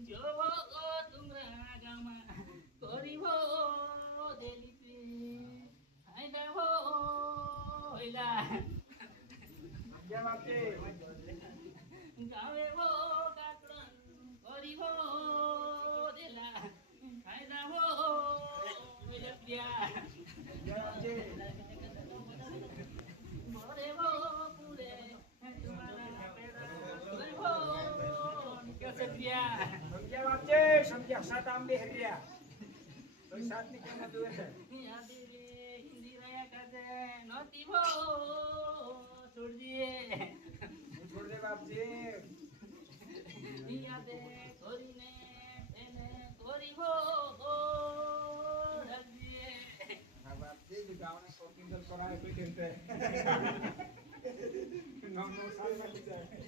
જોવો ડુંગરા ગામમાં કોરી હો દેલી પી આઈડા હો ઓઈલા કેમ આપજે ગાવે હો કાકડન કોરી હો દેલા આઈડા હો ઓઈલા પ્રિયા કેમ આપજે મોરે હો પૂરે તમારા પેડા કોરી હો કેસે પ્રિયા કેમ આપજે સમજ્યા સાત આંબે હરિયા તો સાત ની કેમ દુએ છે યાદી રે હિન્દી રહ્યા કાજે નોતી હો છોડજીએ છોડ દે બાપજી યાદે કોરીને એને કોરી હો રાખજીએ હા બાપજી જે ગાવને શોપિંગ કરાવે કોઈ કેમ તે નામ નો સાલ નાખી જાય